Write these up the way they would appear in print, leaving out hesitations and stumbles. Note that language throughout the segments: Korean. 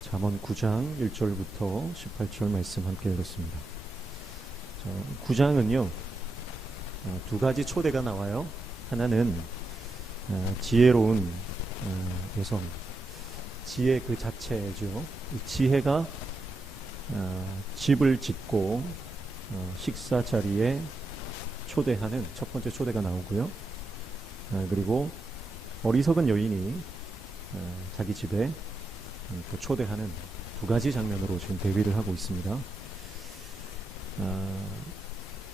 잠언 9장 1절부터 18절 말씀 함께 읽었습니다. 9장은요, 두 가지 초대가 나와요. 하나는 지혜로운 여성, 지혜 그 자체죠. 이 지혜가 집을 짓고 식사 자리에 초대하는 첫 번째 초대가 나오고요. 그리고 어리석은 여인이 자기 집에 또 초대하는 두 가지 장면으로 지금 대비를 하고 있습니다.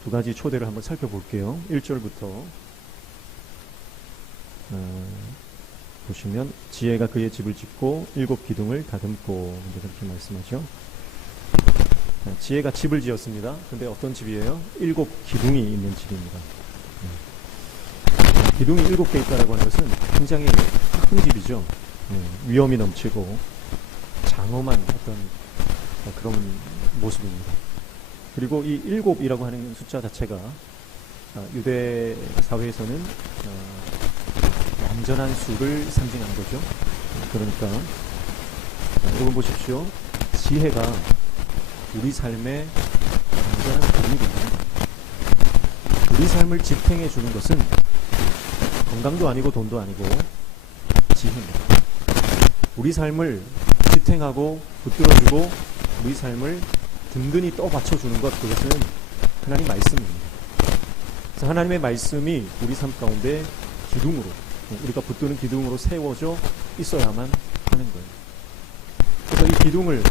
두 가지 초대를 한번 살펴볼게요. 1절부터 보시면 지혜가 그의 집을 짓고 7 기둥을 다듬고 그렇게 말씀하죠. 지혜가 집을 지었습니다. 근데 어떤 집이에요? 7 기둥이 있는 집입니다. 기둥이 7개 있다라고 하는 것은 굉장히 큰 집이죠. 위험이 넘치고 장엄한 어떤 그런 모습입니다. 그리고 이 7이라고 하는 숫자 자체가 유대 사회에서는 완전한 수를 상징하는 거죠. 그러니까 여러분 보십시오. 지혜가 우리 삶의 완전한 도움이 됩니다. 우리 삶을 지탱해 주는 것은 건강도 아니고 돈도 아니고 지혜입니다. 우리 삶을 지탱하고 붙들어주고 우리 삶을 든든히 떠받쳐주는 것, 그것은 하나님 말씀입니다. 그래서 하나님의 말씀이 우리 삶 가운데 기둥으로, 우리가 붙드는 기둥으로 세워져 있어야만 하는 거예요. 그래서 이 기둥을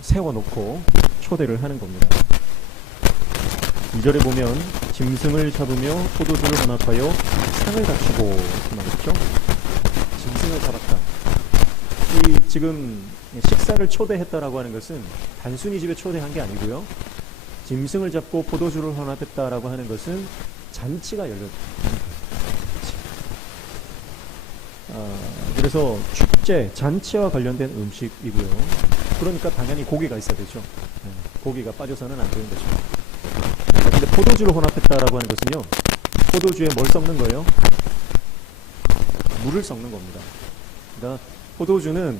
세워놓고 초대를 하는 겁니다. 2절에 보면 짐승을 잡으며 포도주를 혼합하여 상을 갖추고 이렇게 말했죠. 짐승을 잡았다. 이 지금 식사를 초대했다라고 하는 것은 단순히 집에 초대한 게 아니고요. 짐승을 잡고 포도주를 혼합했다라고 하는 것은 잔치가 열렸다는 거예요. 그래서 축제, 잔치와 관련된 음식이고요. 그러니까 당연히 고기가 있어야 되죠. 고기가 빠져서는 안 되는 거죠. 근데 포도주를 혼합했다라고 하는 것은요, 포도주에 뭘 섞는 거예요? 물을 섞는 겁니다. 그러니까 포도주는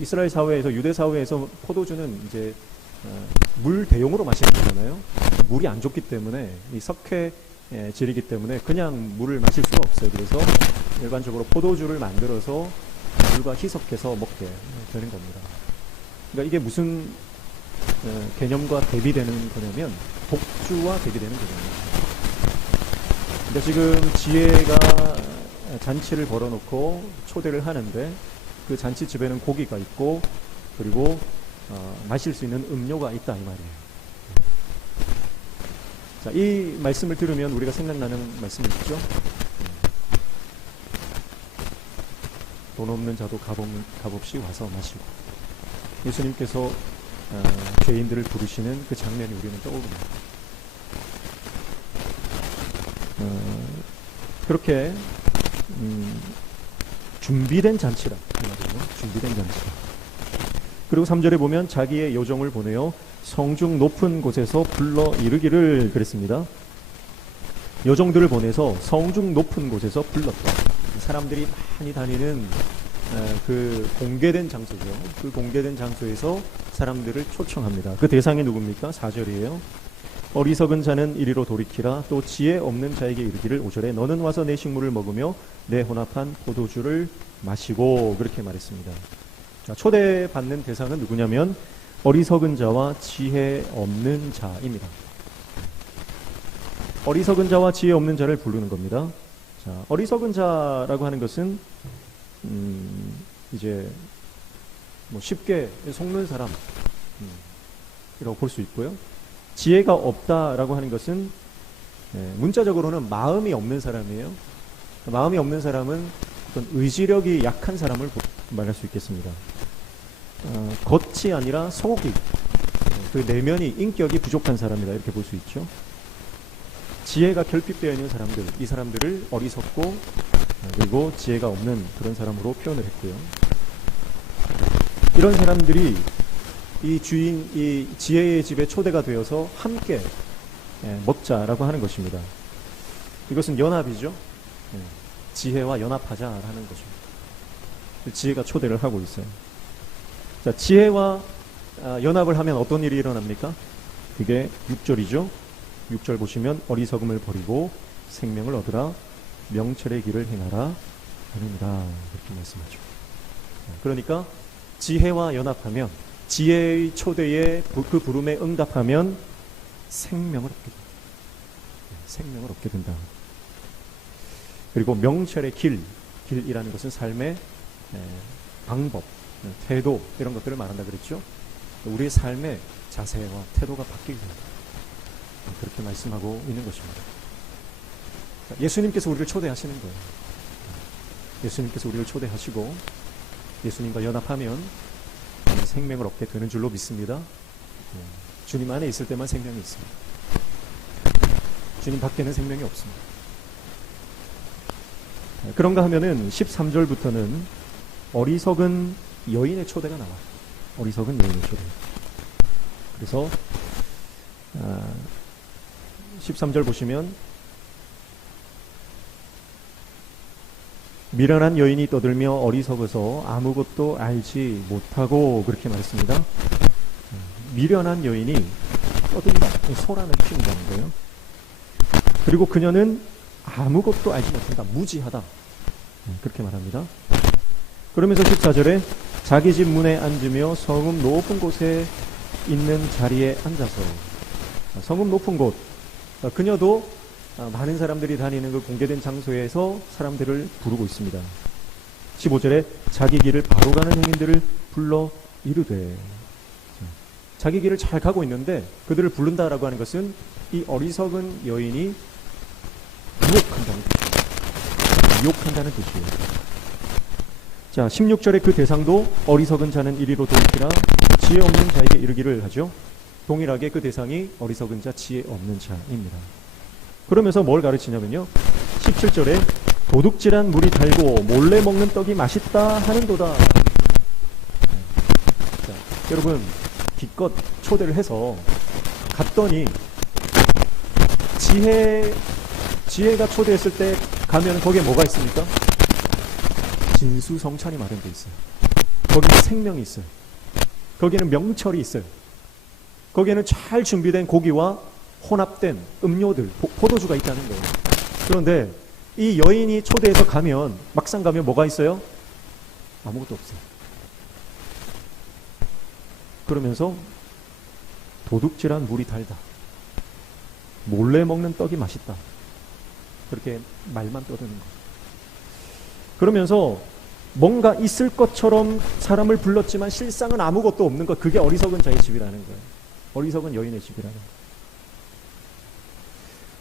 이스라엘 사회에서, 유대 사회에서 포도주는 이제 물 대용으로 마시는 거잖아요. 물이 안 좋기 때문에, 이 석회 질이기 때문에 그냥 물을 마실 수가 없어요. 그래서 일반적으로 포도주를 만들어서 물과 희석해서 먹게 되는 겁니다. 그러니까 이게 무슨 개념과 대비되는 거냐면 독주와 대비되는 개념입니다. 그러니까 지금 지혜가 잔치를 벌어놓고 초대를 하는데 그 잔치집에는 고기가 있고 그리고 마실 수 있는 음료가 있다 이 말이에요. 자, 이 말씀을 들으면 우리가 생각나는 말씀이 있죠. 돈 없는 자도 값없이 와서 마시고, 예수님께서 죄인들을 부르시는 그 장면이 우리는 떠오릅니다. 그렇게 준비된 잔치라 이 말이에요. 준비된 잔치. 그리고 3절에 보면 자기의 요정을 보내어 성중 높은 곳에서 불러 이르기를 그랬습니다. 요정들을 보내서 성중 높은 곳에서 불렀다. 사람들이 많이 다니는 그 공개된 장소죠. 그 공개된 장소에서 사람들을 초청합니다. 그 대상이 누굽니까? 4절이에요. 어리석은 자는 이리로 돌이키라. 또 지혜 없는 자에게 이르기를 5절에 너는 와서 내 식물을 먹으며 내 혼합한 포도주를 마시고, 그렇게 말했습니다. 자, 초대받는 대상은 누구냐면 어리석은 자와 지혜 없는 자입니다. 어리석은 자와 지혜 없는 자를 부르는 겁니다. 자, 어리석은 자라고 하는 것은 이제 뭐 쉽게 속는 사람이라고 볼 수 있고요. 지혜가 없다라고 하는 것은 문자적으로는 마음이 없는 사람이에요. 마음이 없는 사람은 어떤 의지력이 약한 사람을 말할 수 있겠습니다. 겉이 아니라 속이, 그 내면이, 인격이 부족한 사람이다 이렇게 볼 수 있죠. 지혜가 결핍되어 있는 사람들, 이 사람들을 어리석고 그리고 지혜가 없는 그런 사람으로 표현을 했고요. 이런 사람들이 이 지혜의 집에 초대가 되어서 함께 먹자라고 하는 것입니다. 이것은 연합이죠. 지혜와 연합하자라는 것입니다. 지혜가 초대를 하고 있어요. 자, 지혜와 연합을 하면 어떤 일이 일어납니까? 그게 6절이죠. 6절 보시면 어리석음을 버리고 생명을 얻으라 명철의 길을 행하라 하느니라 이렇게 말씀하죠. 그러니까 지혜와 연합하면 지혜의 초대에 그 부름에 응답하면 생명을 얻게 된다. 생명을 얻게 된다. 그리고 명철의 길이라는 것은 삶의 방법, 태도 이런 것들을 말한다 그랬죠. 우리의 삶의 자세와 태도가 바뀌게 된다. 그렇게 말씀하고 있는 것입니다. 예수님께서 우리를 초대하시는 거예요. 예수님께서 우리를 초대하시고 예수님과 연합하면 생명을 얻게 되는 줄로 믿습니다. 주님 안에 있을 때만 생명이 있습니다. 주님 밖에는 생명이 없습니다. 그런가 하면은 13절부터는 어리석은 여인의 초대가 나와요. 어리석은 여인의 초대. 그래서 13절 보시면 미련한 여인이 떠들며 어리석어서 아무것도 알지 못하고 그렇게 말했습니다. 미련한 여인이 떠든다. 소란을 피운다는 거예요. 그리고 그녀는 아무것도 알지 못한다. 무지하다. 그렇게 말합니다. 그러면서 14절에 자기 집 문에 앉으며 성읍 높은 곳에 있는 자리에 앉아서 성읍 높은 곳 그녀도 많은 사람들이 다니는 그 공개된 장소에서 사람들을 부르고 있습니다. 15절에 자기 길을 바로 가는 행인들을 불러 이르되 자기 길을 잘 가고 있는데 그들을 부른다라고 하는 것은 이 어리석은 여인이 유혹한다는 뜻이에요. 유혹한다는 뜻이에요. 자, 16절에 그 대상도 어리석은 자는 이리로 돌이키라 지혜 없는 자에게 이르기를 하죠. 동일하게 그 대상이 어리석은 자, 지혜 없는 자입니다. 그러면서 뭘 가르치냐면요. 17절에 도둑질한 물이 달고 몰래 먹는 떡이 맛있다 하는도다. 자, 여러분 기껏 초대를 해서 갔더니 지혜가 초대했을 때 가면 거기에 뭐가 있습니까? 진수성찬이 마련되어 있어요. 거기는 생명이 있어요. 거기에는 명철이 있어요. 거기에는 잘 준비된 고기와 혼합된 음료들, 포도주가 있다는 거예요. 그런데 이 여인이 초대해서 가면 막상 가면 뭐가 있어요? 아무것도 없어요. 그러면서 도둑질한 물이 달다. 몰래 먹는 떡이 맛있다. 그렇게 말만 떠드는 거예요. 그러면서 뭔가 있을 것처럼 사람을 불렀지만 실상은 아무것도 없는 것. 그게 어리석은 자의 집이라는 거예요. 어리석은 여인의 집이라는 거예요.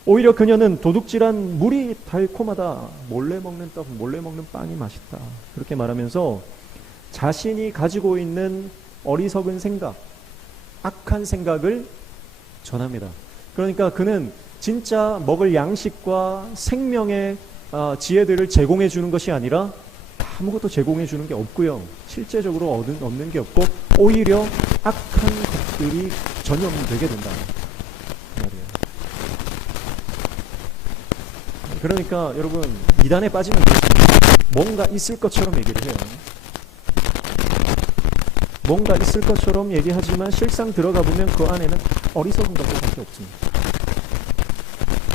오히려 그녀는 도둑질한 물이 달콤하다. 몰래 먹는 떡, 몰래 먹는 빵이 맛있다. 그렇게 말하면서 자신이 가지고 있는 어리석은 생각, 악한 생각을 전합니다. 그러니까 그는 진짜 먹을 양식과 생명의 지혜들을 제공해 주는 것이 아니라 아무것도 제공해 주는 게 없고요. 실제적으로 얻는 게 없고 오히려 악한 것들이 전염되게 된다. 그러니까 여러분 이단에 빠지면 그렇습니다. 뭔가 있을 것처럼 얘기를 해요. 뭔가 있을 것처럼 얘기하지만 실상 들어가 보면 그 안에는 어리석은 것들밖에 없습니다.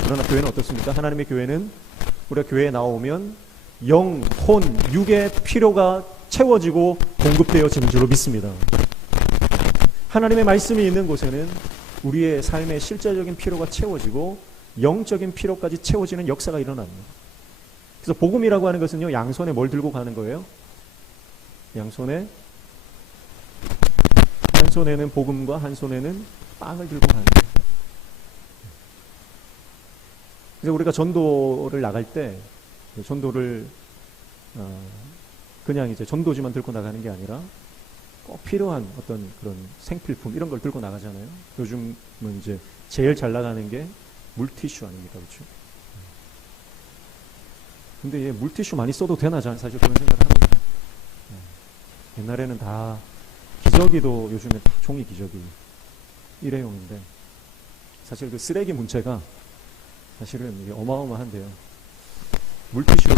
그러나 교회는 어떻습니까? 하나님의 교회는 우리가 교회에 나오면 영, 혼, 육의 필요가 채워지고 공급되어지는 줄로 믿습니다. 하나님의 말씀이 있는 곳에는 우리의 삶의 실제적인 필요가 채워지고 영적인 필요까지 채워지는 역사가 일어납니다. 그래서 복음이라고 하는 것은요, 양손에 뭘 들고 가는 거예요? 양손에 한 손에는 복음과 한 손에는 빵을 들고 가는 거예요. 그래서 우리가 전도를 나갈 때 전도를 그냥 이제 전도지만 들고 나가는 게 아니라 꼭 필요한 어떤 그런 생필품 이런 걸 들고 나가잖아요. 요즘은 이제 제일 잘 나가는 게 물티슈 아닙니까? 그렇죠? 근데 얘 물티슈 많이 써도 되나 사실 그런 생각을 합니다. 옛날에는 다 기저귀도 요즘에 다 종이 기저귀 일회용인데 사실 그 쓰레기 문제가 사실은 이게 어마어마한데요. 물티슈를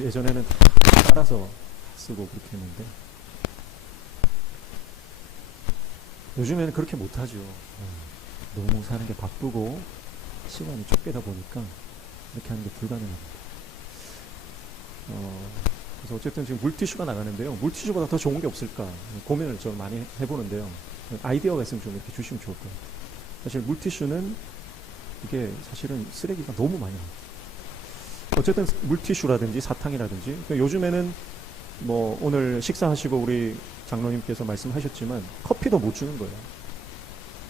예전에는 다 빨아서 쓰고 그렇게 했는데 요즘에는 그렇게 못하죠. 너무 사는 게 바쁘고 시간이 쫓기다 보니까 이렇게 하는 게 불가능합니다. 그래서 어쨌든 지금 물티슈가 나가는데요. 물티슈보다 더 좋은 게 없을까 고민을 좀 많이 해보는데요. 아이디어가 있으면 좀 이렇게 주시면 좋을 것 같아요. 사실 물티슈는 이게 사실은 쓰레기가 너무 많이 나와요. 어쨌든 물티슈라든지 사탕이라든지 요즘에는 뭐 오늘 식사하시고 우리 장로님께서 말씀하셨지만 커피도 못 주는 거예요.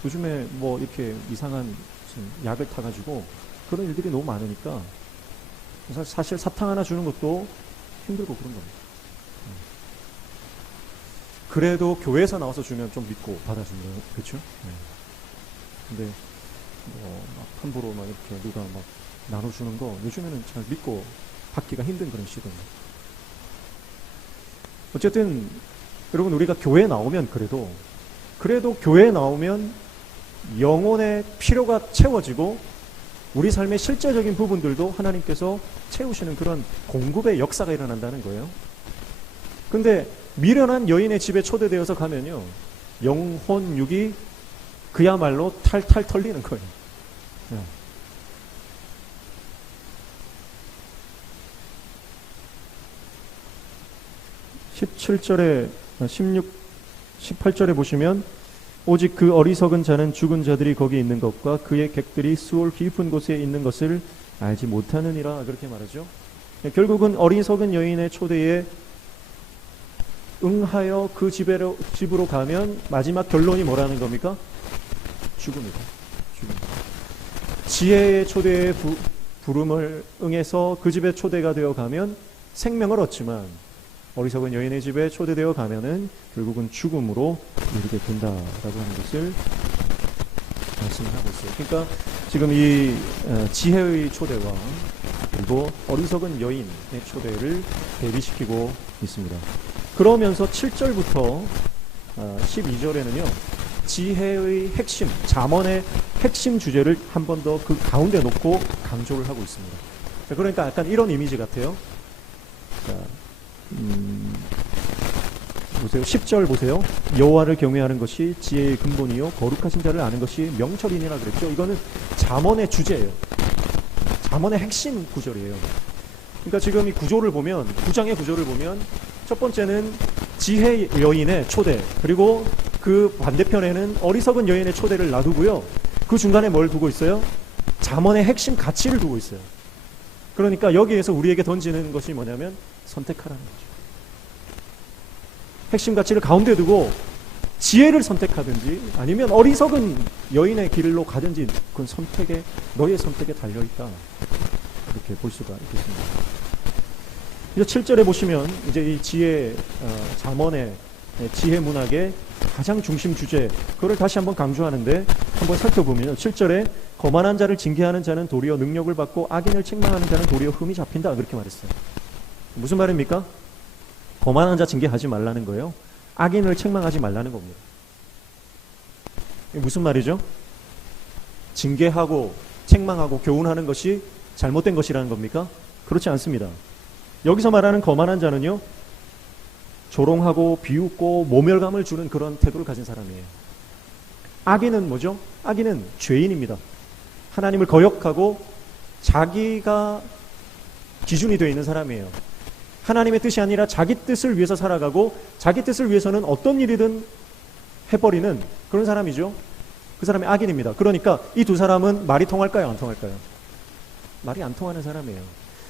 요즘에 뭐 이렇게 이상한 무슨 약을 타가지고 그런 일들이 너무 많으니까 사실 사탕 하나 주는 것도 힘들고 그런 겁니다. 그래도 교회에서 나와서 주면 좀 믿고 받아주는 거예요. 그렇죠? 네. 근데 뭐 막 함부로 막 이렇게 누가 막 나눠주는 거 요즘에는 잘 믿고 받기가 힘든 그런 시대입니다. 어쨌든 여러분 우리가 교회에 나오면 그래도 교회에 나오면 영혼의 필요가 채워지고 우리 삶의 실제적인 부분들도 하나님께서 채우시는 그런 공급의 역사가 일어난다는 거예요. 근데 미련한 여인의 집에 초대되어서 가면요 영혼 육이 그야말로 탈탈 털리는 거예요. 17절에 18절에 보시면 오직 그 어리석은 자는 죽은 자들이 거기 있는 것과 그의 객들이 수월 깊은 곳에 있는 것을 알지 못하느니라 그렇게 말하죠. 결국은 어리석은 여인의 초대에 응하여 그 집으로 가면 마지막 결론이 뭐라는 겁니까? 죽음이다. 죽음. 지혜의 초대에 부름을 응해서 그 집에 초대가 되어 가면 생명을 얻지만 어리석은 여인의 집에 초대되어 가면은 결국은 죽음으로 이르게 된다라고 하는 것을 말씀을 하고 있어요. 그러니까 지금 이 지혜의 초대와 그리고 어리석은 여인의 초대를 대비시키고 있습니다. 그러면서 7절부터 12절에는요 지혜의 핵심, 잠언의 핵심 주제를 한 번 더 그 가운데 놓고 강조를 하고 있습니다. 그러니까 약간 이런 이미지 같아요. 보세요. 10절 보세요. 여호와를 경외하는 것이 지혜의 근본이요 거룩하신 자를 아는 것이 명철이니라 그랬죠. 이거는 잠언의 주제예요. 잠언의 핵심 구절이에요. 그러니까 지금 이 구조를 보면 9장의 구조를 보면 첫 번째는 지혜 여인의 초대, 그리고 그 반대편에는 어리석은 여인의 초대를 놔두고요. 그 중간에 뭘 두고 있어요? 잠언의 핵심 가치를 두고 있어요. 그러니까 여기에서 우리에게 던지는 것이 뭐냐면 선택하라는 거죠. 핵심 가치를 가운데 두고 지혜를 선택하든지 아니면 어리석은 여인의 길로 가든지 그건 너의 선택에 달려있다. 이렇게 볼 수가 있겠습니다. 이제 7절에 보시면 이제 이 잠언의 지혜 문학의 가장 중심 주제, 그걸 다시 한번 강조하는데 한번 살펴보면 7절에 거만한 자를 징계하는 자는 도리어 능력을 받고 악인을 책망하는 자는 도리어 흠이 잡힌다. 그렇게 말했어요. 무슨 말입니까? 거만한 자 징계하지 말라는 거예요. 악인을 책망하지 말라는 겁니다. 이게 무슨 말이죠? 징계하고 책망하고 교훈하는 것이 잘못된 것이라는 겁니까? 그렇지 않습니다. 여기서 말하는 거만한 자는요, 조롱하고 비웃고 모멸감을 주는 그런 태도를 가진 사람이에요. 악인은 뭐죠? 악인은 죄인입니다. 하나님을 거역하고 자기가 기준이 되어 있는 사람이에요. 하나님의 뜻이 아니라 자기 뜻을 위해서 살아가고 자기 뜻을 위해서는 어떤 일이든 해버리는 그런 사람이죠. 그 사람이 악인입니다. 그러니까 이 두 사람은 말이 통할까요? 안 통할까요? 말이 안 통하는 사람이에요.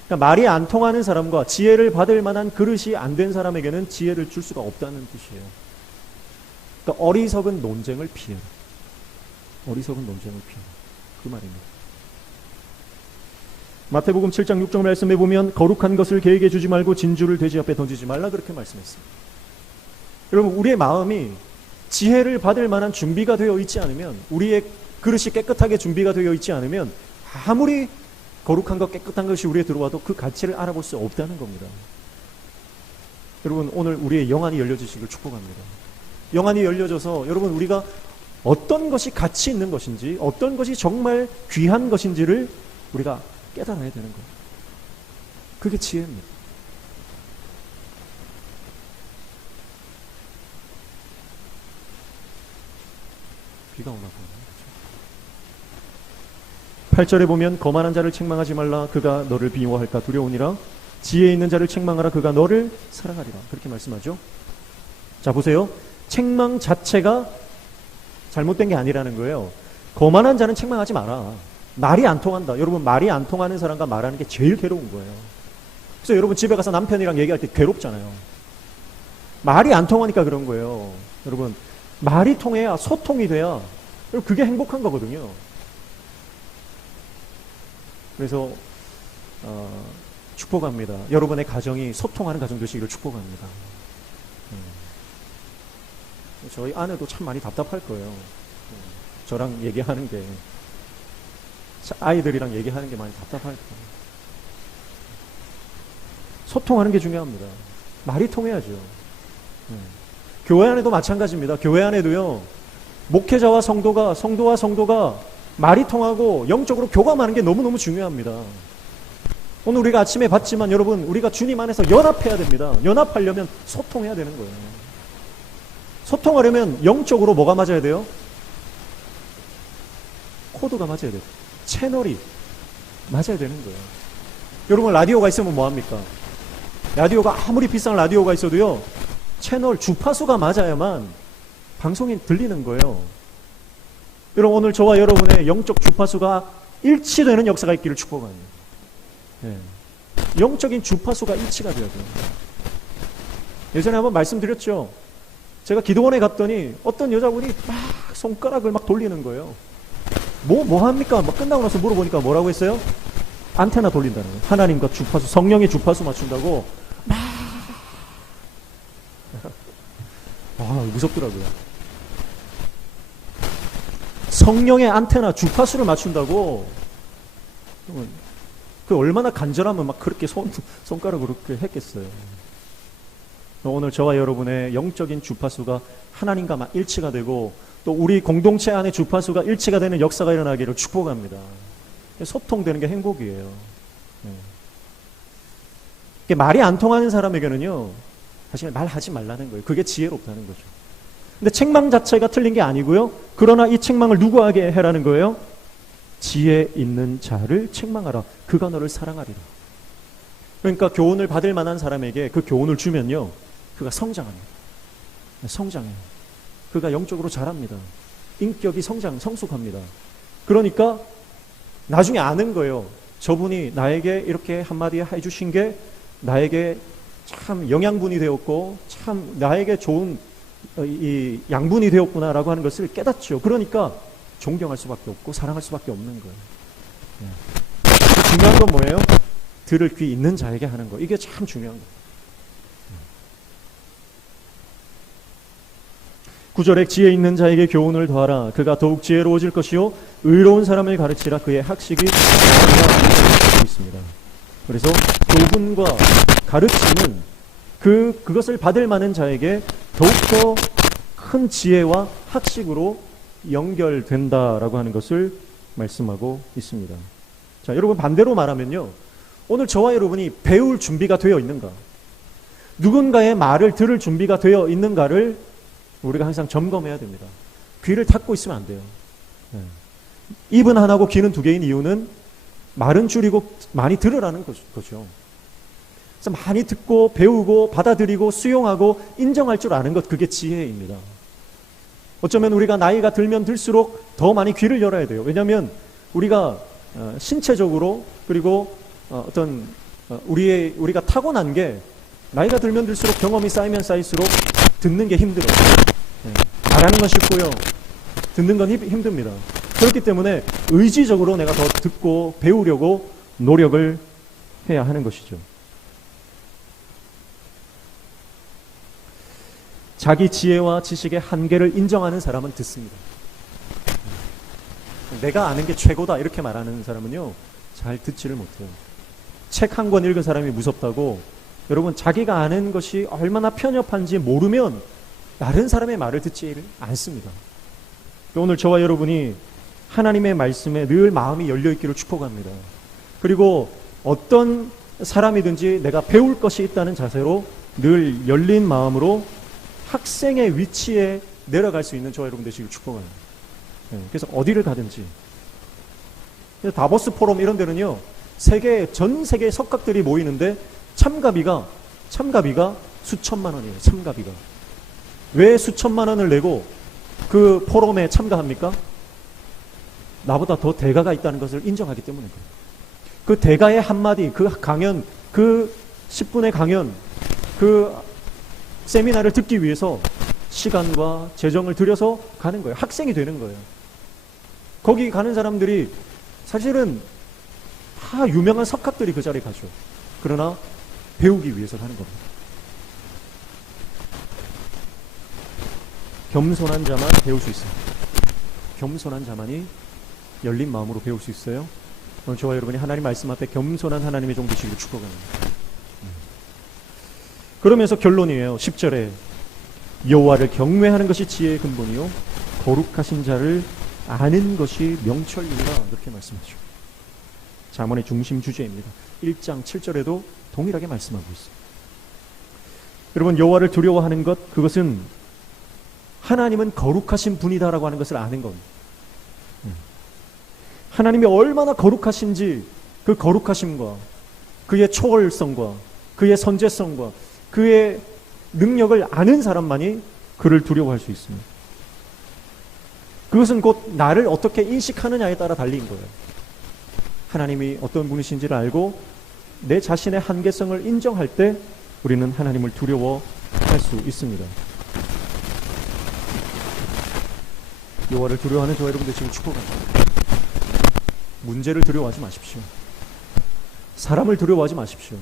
그러니까 말이 안 통하는 사람과 지혜를 받을 만한 그릇이 안 된 사람에게는 지혜를 줄 수가 없다는 뜻이에요. 그러니까 어리석은 논쟁을 피해라. 어리석은 논쟁을 피해라. 그 말입니다. 마태복음 7장 6절 말씀에 보면 거룩한 것을 개에게 주지 말고 진주를 돼지 앞에 던지지 말라 그렇게 말씀했습니다. 여러분, 우리의 마음이 지혜를 받을 만한 준비가 되어 있지 않으면, 우리의 그릇이 깨끗하게 준비가 되어 있지 않으면 아무리 거룩한 것, 깨끗한 것이 우리에 들어와도 그 가치를 알아볼 수 없다는 겁니다. 여러분, 오늘 우리의 영안이 열려지시길 축복합니다. 영안이 열려져서 여러분, 우리가 어떤 것이 가치 있는 것인지, 어떤 것이 정말 귀한 것인지를 우리가 깨달아야 되는 거예요. 그게 지혜입니다. 비가 오나 보네. 8절에 보면 거만한 자를 책망하지 말라. 그가 너를 미워할까 두려우니라. 지혜 있는 자를 책망하라. 그가 너를 사랑하리라. 그렇게 말씀하죠. 자, 보세요. 책망 자체가 잘못된 게 아니라는 거예요. 거만한 자는 책망하지 마라. 말이 안 통한다. 여러분, 말이 안 통하는 사람과 말하는 게 제일 괴로운 거예요. 그래서 여러분 집에 가서 남편이랑 얘기할 때 괴롭잖아요. 말이 안 통하니까 그런 거예요. 여러분, 말이 통해야, 소통이 돼야 그게 행복한 거거든요. 그래서 축복합니다. 여러분의 가정이 소통하는 가정 되시기를 축복합니다. 저희 아내도 참 많이 답답할 거예요. 저랑 얘기하는 게, 아이들이랑 얘기하는 게 많이 답답할 거예요. 소통하는 게 중요합니다. 말이 통해야죠. 교회 안에도 마찬가지입니다. 교회 안에도요, 목회자와 성도가, 성도와 성도가 말이 통하고 영적으로 교감하는 게 너무너무 중요합니다. 오늘 우리가 아침에 봤지만 여러분, 우리가 주님 안에서 연합해야 됩니다. 연합하려면 소통해야 되는 거예요. 소통하려면 영적으로 뭐가 맞아야 돼요? 코드가 맞아야 돼요. 채널이 맞아야 되는 거예요. 여러분, 라디오가 있으면 뭐합니까? 라디오가 아무리 비싼 라디오가 있어도요, 채널 주파수가 맞아야만 방송이 들리는 거예요. 여러분, 오늘 저와 여러분의 영적 주파수가 일치되는 역사가 있기를 축복합니다. 영적인 주파수가 일치가 되어야 돼요. 예전에 한번 말씀드렸죠. 제가 기도원에 갔더니 어떤 여자분이 막 손가락을 막 돌리는 거예요. 뭐 합니까? 막 끝나고 나서 물어보니까 뭐라고 했어요? 안테나 돌린다는 거예요. 하나님과 주파수, 성령의 주파수 맞춘다고 막. 무섭더라고요. 성령의 안테나, 주파수를 맞춘다고. 그 얼마나 간절하면 막 그렇게 손가락으로 그렇게 했겠어요. 오늘 저와 여러분의 영적인 주파수가 하나님과 막 일치가 되고, 또 우리 공동체 안에 주파수가 일치가 되는 역사가 일어나기를 축복합니다. 소통되는 게 행복이에요. 말이 안 통하는 사람에게는요, 사실 말하지 말라는 거예요. 그게 지혜롭다는 거죠. 근데 책망 자체가 틀린 게 아니고요, 그러나 이 책망을 누구에게 해라는 거예요? 지혜 있는 자를 책망하라. 그가 너를 사랑하리라. 그러니까 교훈을 받을 만한 사람에게 그 교훈을 주면요, 그가 성장합니다. 성장해요. 그가 영적으로 자랍니다. 인격이 성숙합니다. 그러니까 나중에 아는 거예요. 저분이 나에게 이렇게 한마디 해주신 게 나에게 참 영양분이 되었고, 참 나에게 좋은 이 양분이 되었구나라고 하는 것을 깨닫죠. 그러니까 존경할 수밖에 없고 사랑할 수밖에 없는 거예요. 중요한 건 뭐예요? 들을 귀 있는 자에게 하는 거. 이게 참 중요한 거예요. 9절에 지혜 있는 자에게 교훈을 더하라. 그가 더욱 지혜로워질 것이요 의로운 사람을 가르치라. 그의 학식이 있습니다. 그래서 교훈과 가르침은 그것을 받을 만한 자에게 더욱더 큰 지혜와 학식으로 연결된다라고 하는 것을 말씀하고 있습니다. 자, 여러분, 반대로 말하면요, 오늘 저와 여러분이 배울 준비가 되어 있는가, 누군가의 말을 들을 준비가 되어 있는가를 우리가 항상 점검해야 됩니다. 귀를 닫고 있으면 안 돼요. 입은 하나고 귀는 두 개인 이유는 말은 줄이고 많이 들으라는 거죠. 그래서 많이 듣고 배우고 받아들이고 수용하고 인정할 줄 아는 것, 그게 지혜입니다. 어쩌면 우리가 나이가 들면 들수록 더 많이 귀를 열어야 돼요. 왜냐하면 우리가 신체적으로, 그리고 우리가 타고난 게 나이가 들면 들수록 경험이 쌓이면 쌓일수록 듣는 게 힘들어요. 말하는 건 쉽고요, 듣는 건 힘듭니다. 그렇기 때문에 의지적으로 내가 더 듣고 배우려고 노력을 해야 하는 것이죠. 자기 지혜와 지식의 한계를 인정하는 사람은 듣습니다. 내가 아는 게 최고다 이렇게 말하는 사람은요, 잘 듣지를 못해요. 책 한 권 읽은 사람이 무섭다고, 여러분, 자기가 아는 것이 얼마나 편협한지 모르면 다른 사람의 말을 듣지 않습니다. 오늘 저와 여러분이 하나님의 말씀에 늘 마음이 열려있기를 축복합니다. 그리고 어떤 사람이든지 내가 배울 것이 있다는 자세로 늘 열린 마음으로 학생의 위치에 내려갈 수 있는 저와 여러분 되시길 축복합니다. 그래서 어디를 가든지. 다보스 포럼 이런 데는요, 전 세계 석학들이 모이는데 참가비가 수천만 원이에요. 참가비가. 왜 수천만 원을 내고 그 포럼에 참가합니까? 나보다 더 대가가 있다는 것을 인정하기 때문에 그래요. 그 대가의 한마디, 그 강연, 그 10분의 강연, 그 세미나를 듣기 위해서 시간과 재정을 들여서 가는 거예요. 학생이 되는 거예요. 거기 가는 사람들이 사실은 다 유명한 석학들이 그 자리에 가죠. 그러나 배우기 위해서 가는 겁니다. 겸손한 자만 배울 수 있어요. 겸손한 자만이 열린 마음으로 배울 수 있어요. 오늘 저와 여러분이 하나님 말씀 앞에 겸손한 하나님의 종 되시기를 축복합니다. 그러면서 결론이에요. 10절에 여호와를 경외하는 것이 지혜의 근본이요 거룩하신 자를 아는 것이 명철이라 그렇게 말씀하죠. 잠언의 중심 주제입니다. 1장 7절에도 동일하게 말씀하고 있어요. 여러분, 여호와를 두려워하는 것, 그것은 하나님은 거룩하신 분이다라고 하는 것을 아는 겁니다. 하나님이 얼마나 거룩하신지 그 거룩하심과 그의 초월성과 그의 선제성과 그의 능력을 아는 사람만이 그를 두려워할 수 있습니다. 그것은 곧 나를 어떻게 인식하느냐에 따라 달린 거예요. 하나님이 어떤 분이신지를 알고 내 자신의 한계성을 인정할 때 우리는 하나님을 두려워할 수 있습니다. 여호와를 두려워하는 저와 여러분들 지금 축복합니다. 문제를 두려워하지 마십시오. 사람을 두려워하지 마십시오.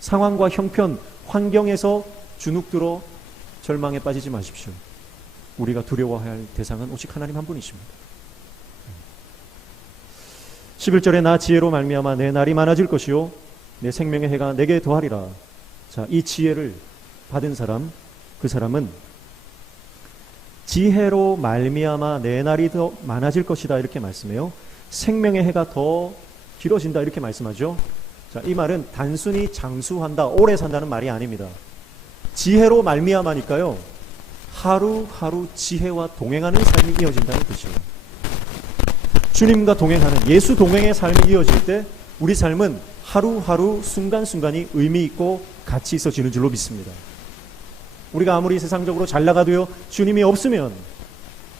상황과 형편, 환경에서 주눅들어 절망에 빠지지 마십시오. 우리가 두려워해야 할 대상은 오직 하나님 한 분이십니다. 11절에 나 지혜로 말미암아 내 날이 많아질 것이요 내 생명의 해가 내게 더하리라. 자, 이 지혜를 받은 사람, 그 사람은 지혜로 말미암아 내 날이 더 많아질 것이다 이렇게 말씀해요. 생명의 해가 더 길어진다 이렇게 말씀하죠. 자, 이 말은 단순히 장수한다, 오래 산다는 말이 아닙니다. 지혜로 말미암아니까요, 하루하루 지혜와 동행하는 삶이 이어진다는 뜻이에요. 주님과 동행하는, 예수 동행의 삶이 이어질 때 우리 삶은 하루하루 순간순간이 의미 있고 가치 있어지는 줄로 믿습니다. 우리가 아무리 세상적으로 잘 나가도요, 주님이 없으면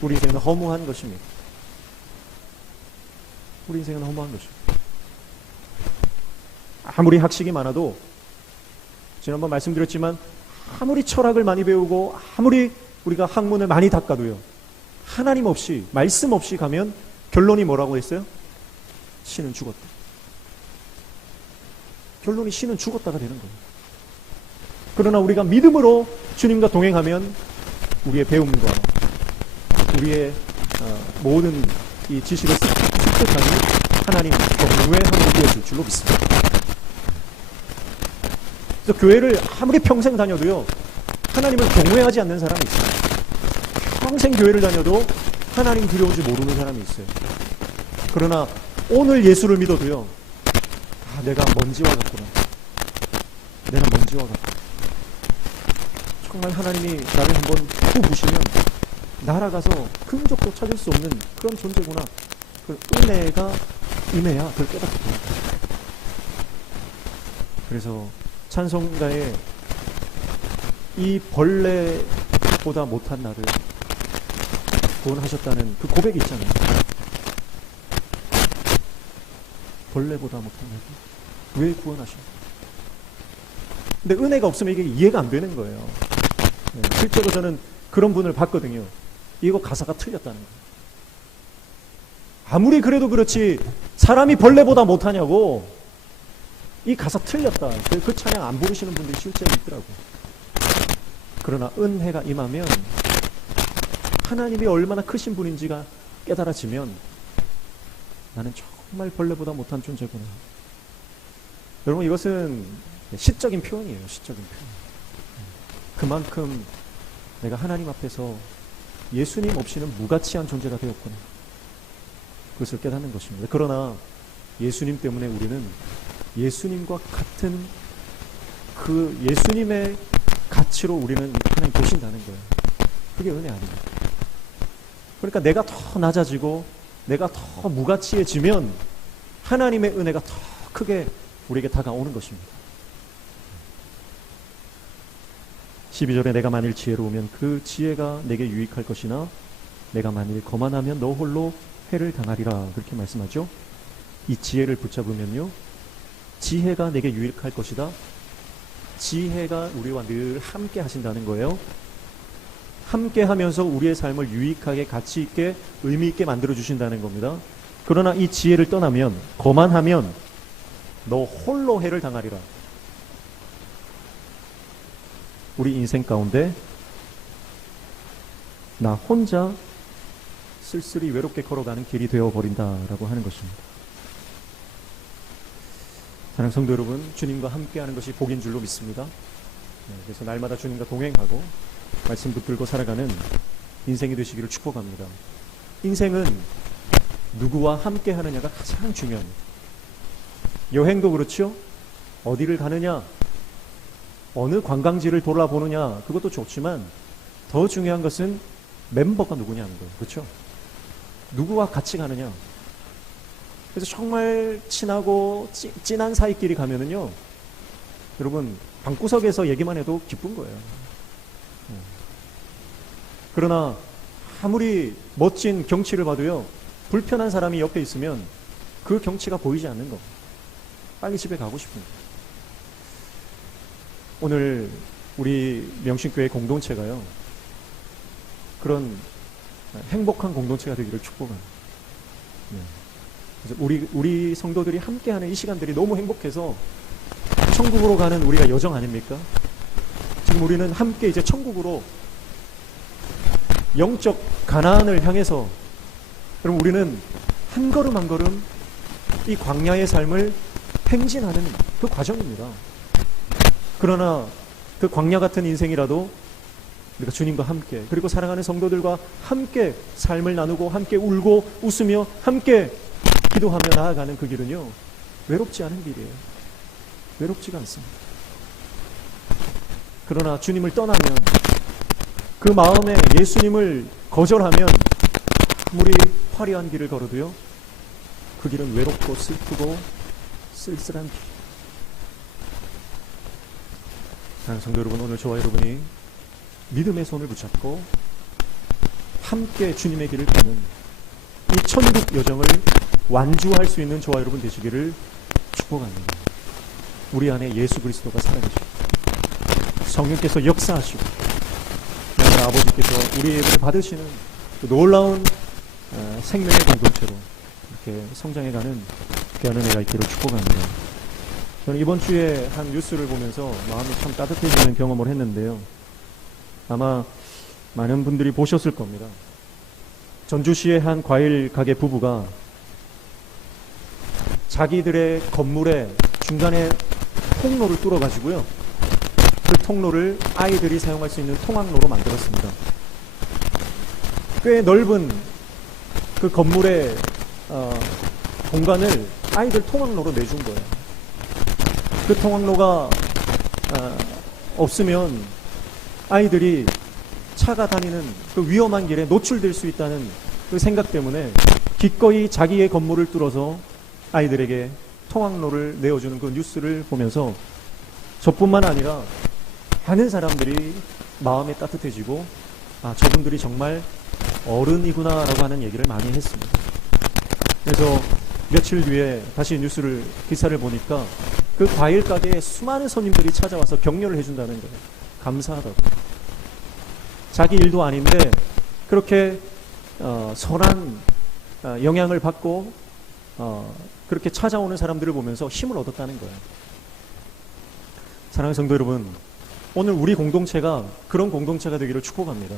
우리 인생은 허무한 것입니다. 우리 인생은 허무한 것입니다. 아무리 학식이 많아도, 지난번 말씀드렸지만 아무리 철학을 많이 배우고 아무리 우리가 학문을 많이 닦아도요, 하나님 없이, 말씀 없이 가면 결론이 뭐라고 했어요? 신은 죽었다. 결론이 신은 죽었다가 되는 거예요. 그러나 우리가 믿음으로 주님과 동행하면 우리의 배움과 우리의 모든 이 지식을 습득하니 하나님 경외함을 이어질 줄로 믿습니다. 그래서 교회를 아무리 평생 다녀도요, 하나님을 경외하지 않는 사람이 있어요. 평생 교회를 다녀도 하나님 두려운지 모르는 사람이 있어요. 그러나 오늘 예수를 믿어도요, 내가 먼지와 같구나. 내가 먼지와 같구나. 정말 하나님이 나를 한번 후 보시면 날아가서 흔적도 찾을 수 없는 그런 존재구나. 그 은혜가 임해야 그걸 깨닫게 됩니다. 그래서 찬송가에 이 벌레보다 못한 나를 구원하셨다는 그 고백이 있잖아요. 벌레보다 못한 나를 왜 구원하셨나? 근데 은혜가 없으면 이게 이해가 안 되는 거예요. 실제로 저는 그런 분을 봤거든요. 이거 가사가 틀렸다는 거예요. 아무리 그래도 그렇지 사람이 벌레보다 못하냐고, 이 가사 틀렸다. 그 찬양 안 부르시는 분들이 실제로 있더라고요. 그러나 은혜가 임하면 하나님이 얼마나 크신 분인지가 깨달아지면 나는 정말 벌레보다 못한 존재구나. 여러분, 이것은 시적인 표현이에요. 시적인 표현. 그만큼 내가 하나님 앞에서 예수님 없이는 무가치한 존재가 되었구나. 그것을 깨닫는 것입니다. 그러나 예수님 때문에 우리는 예수님과 같은 그 예수님의 가치로 우리는 하나님 보신다는 거예요. 그게 은혜 아닙니까? 그러니까 내가 더 낮아지고 내가 더 무가치해지면 하나님의 은혜가 더 크게 우리에게 다가오는 것입니다. 12절에 내가 만일 지혜로우면 그 지혜가 내게 유익할 것이나 내가 만일 거만하면 너 홀로 해를 당하리라. 그렇게 말씀하죠. 이 지혜를 붙잡으면요, 지혜가 내게 유익할 것이다. 지혜가 우리와 늘 함께 하신다는 거예요. 함께 하면서 우리의 삶을 유익하게, 가치 있게, 의미 있게 만들어 주신다는 겁니다. 그러나 이 지혜를 떠나면, 거만하면 너 홀로 해를 당하리라. 우리 인생 가운데 나 혼자 쓸쓸히 외롭게 걸어가는 길이 되어버린다라고 하는 것입니다. 사랑하는 성도 여러분, 주님과 함께하는 것이 복인 줄로 믿습니다. 그래서 날마다 주님과 동행하고 말씀 붙들고 살아가는 인생이 되시기를 축복합니다. 인생은 누구와 함께하느냐가 가장 중요합니다. 여행도 그렇죠. 어디를 가느냐, 어느 관광지를 돌아보느냐, 그것도 좋지만 더 중요한 것은 멤버가 누구냐는 거예요. 그렇죠? 누구와 같이 가느냐. 그래서 정말 친하고 찐한 사이끼리 가면은요, 여러분 방구석에서 얘기만 해도 기쁜 거예요. 그러나 아무리 멋진 경치를 봐도요, 불편한 사람이 옆에 있으면 그 경치가 보이지 않는 거. 빨리 집에 가고 싶은. 오늘 우리 명신교회 공동체가요, 그런 행복한 공동체가 되기를 축복합니다. 그래서 우리 성도들이 함께하는 이 시간들이 너무 행복해서 천국으로 가는 우리가 여정 아닙니까? 지금 우리는 함께 이제 천국으로, 영적 가나안을 향해서, 여러분 우리는 한 걸음 한 걸음 이 광야의 삶을 행진하는 그 과정입니다. 그러나 그 광야 같은 인생이라도 우리가 주님과 함께, 그리고 사랑하는 성도들과 함께 삶을 나누고 함께 울고 웃으며 함께 기도하며 나아가는 그 길은요, 외롭지 않은 길이에요. 외롭지가 않습니다. 그러나 주님을 떠나면, 그 마음에 예수님을 거절하면 아무리 화려한 길을 걸어도요, 그 길은 외롭고 슬프고 쓸쓸한 길. 사랑하는 성도 여러분, 오늘 저와 여러분이 믿음의 손을 붙잡고 함께 주님의 길을 걷는 이 천국 여정을 완주할 수 있는 저와 여러분 되시기를 축복합니다. 우리 안에 예수 그리스도가 살아계시고 성령께서 역사하시고 하나님 아버지께서 우리의 예배를 받으시는 그 놀라운 생명의 공동체로 이렇게 성장해가는 귀한 은혜가 있기를 축복합니다. 저는 이번 주에 한 뉴스를 보면서 마음이 참 따뜻해지는 경험을 했는데요. 아마 많은 분들이 보셨을 겁니다. 전주시의 한 과일 가게 부부가 자기들의 건물에 중간에 통로를 뚫어가지고요, 그 통로를 아이들이 사용할 수 있는 통학로로 만들었습니다. 꽤 넓은 그 건물의 공간을 아이들 통학로로 내준 거예요. 그 통학로가 없으면 아이들이 차가 다니는 그 위험한 길에 노출될 수 있다는 그 생각 때문에 기꺼이 자기의 건물을 뚫어서 아이들에게 통학로를 내어주는 그 뉴스를 보면서 저뿐만 아니라 많은 사람들이 마음이 따뜻해지고, 아, 저분들이 정말 어른이구나 라고 하는 얘기를 많이 했습니다. 그래서 며칠 뒤에 다시 기사를 보니까 그 과일 가게에 수많은 손님들이 찾아와서 격려를 해준다는 거예요. 감사하다고. 자기 일도 아닌데 그렇게 선한 영향을 받고 그렇게 찾아오는 사람들을 보면서 힘을 얻었다는 거예요. 사랑하는 성도 여러분, 오늘 우리 공동체가 그런 공동체가 되기를 축복합니다.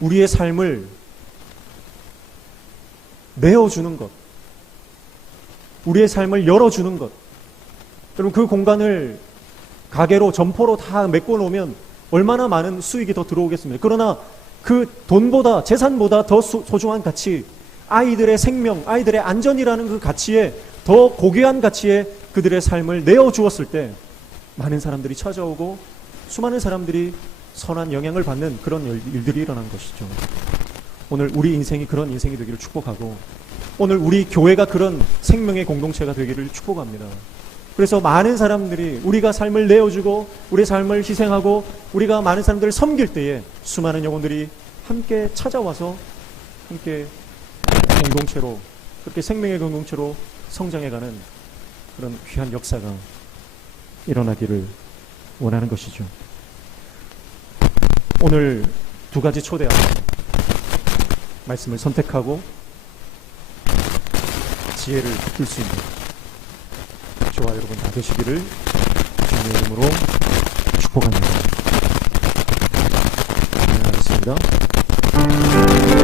우리의 삶을 내어주는 것, 우리의 삶을 열어주는 것. 여러분, 그 공간을 가게로, 점포로 다 메꿔 놓으면 얼마나 많은 수익이 더 들어오겠습니까? 그러나 그 돈보다, 재산보다 더 소중한 가치, 아이들의 생명, 아이들의 안전이라는 그 가치에, 더 고귀한 가치에 그들의 삶을 내어주었을 때 많은 사람들이 찾아오고 수많은 사람들이 선한 영향을 받는 그런 일들이 일어난 것이죠. 오늘 우리 인생이 그런 인생이 되기를 축복하고, 오늘 우리 교회가 그런 생명의 공동체가 되기를 축복합니다. 그래서 많은 사람들이 우리가 삶을 내어주고 우리 삶을 희생하고 우리가 많은 사람들을 섬길 때에 수많은 영혼들이 함께 찾아와서 함께 공동체로, 그렇게 생명의 공동체로 성장해가는 그런 귀한 역사가 일어나기를 원하는 것이죠. 오늘 두 가지 초대 안에 말씀을 선택하고 지혜를 줄 수 있는 저와 여러분 다 되시기를 주님의 이름으로 축복합니다. 네, 알겠습니다.